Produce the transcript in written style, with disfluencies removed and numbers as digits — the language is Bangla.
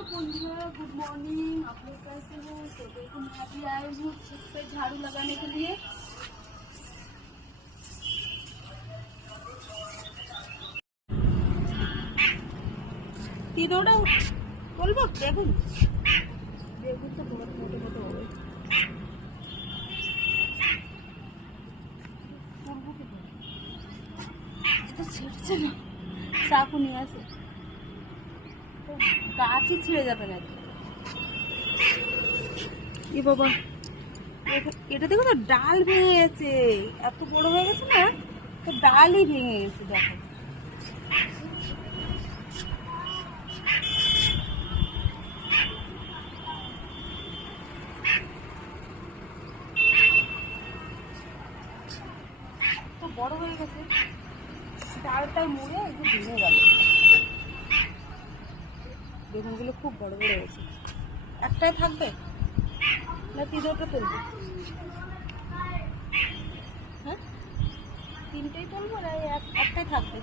बंधुरा गुड मॉर्निंग। आप लोग कैसे हो? तो देखो मैं अभी आई हूँ छत पे झाड़ू लगाने के लिए। तीनों बोलबो देखুন দেখুন তো बहुत मोटे मोटे हो गए। तो छिड़ছে না চাকু নিয়ে আসে তো গাছই ছিঁড়ে যাবে না। এ বাবা এটা দেখো তো ডাল ভেঙে গেছে, এত বড় হয়ে গেছে না তো ডালই ভেঙে গেছে। দেখো তো বড় হয়ে গেছে, ডালটাই মুড়ে একটু ভেঙে গেল। বেগুনগুলো খুব বড় বড় হয়েছে। একটাই থাকবে না তিনটা তুলবো? হ্যাঁ তিনটেই তুলবো না একটাই থাকবে?